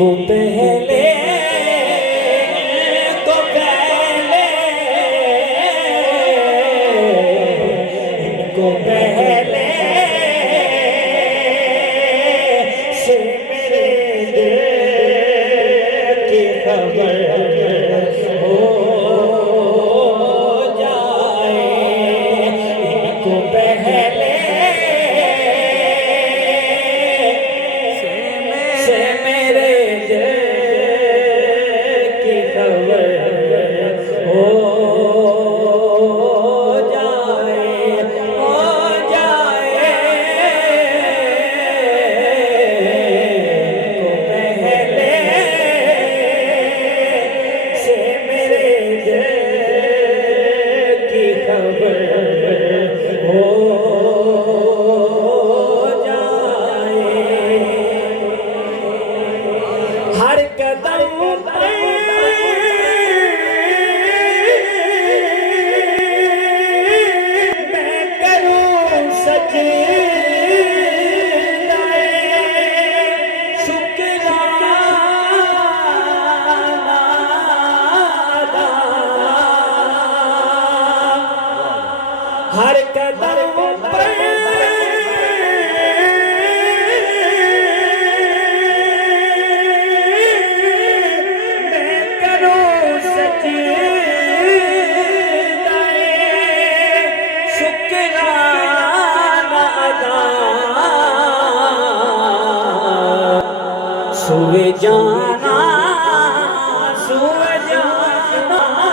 इनको पहले तो पहले इनको पहले से मेरे दिल की खबर हो जाए। इनको पहले से मेरे दिल की खबर हो जाए, हो जाए। इनको पहले से मेरे दिल की खबर हो हर कदम पर मैं करूं सजदाए शुक्राना अदा। हर कदम पर सुवे जाना सुवे जाना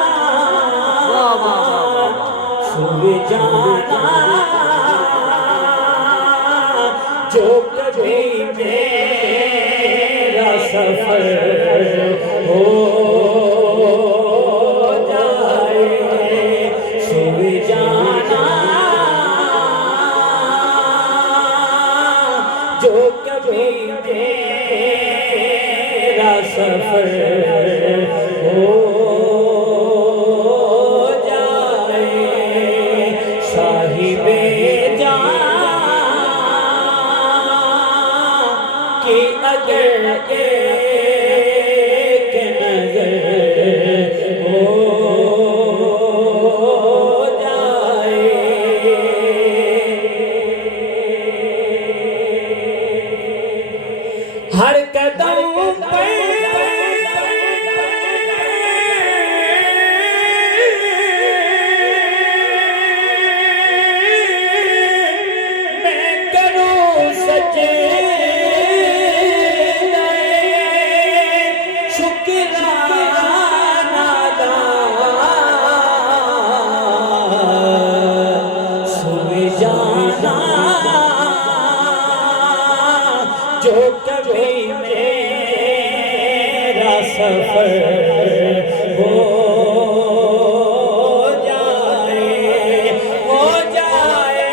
सुवे जाना जो कभी मेरा सफर हो जाए। सुवे जाना जो कभी मेरा सफर हो जाए। साहिबे जान की अगर एक नजर हो जाए। हर कदम पर मैं करूं सजदाए शुक्राना अदा। सुवे जाना जो कभी मेरा सफर हो जाए, हो जाए।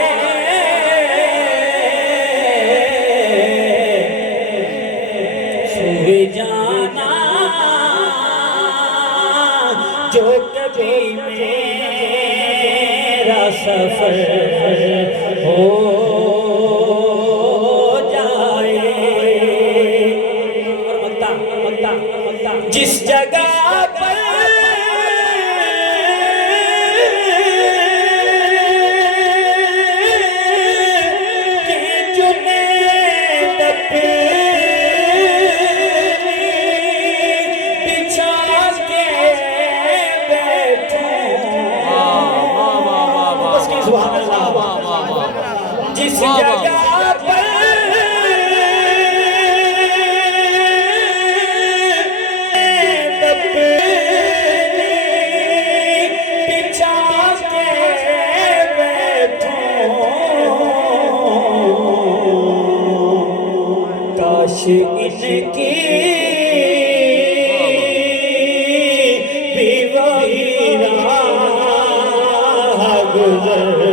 सुवे जाना जो कभी मेरा सफर हो जिस जगह पर के चुने बिछा के बैठूं। जिस जगह पर काश इनकी भी वही राह गुजर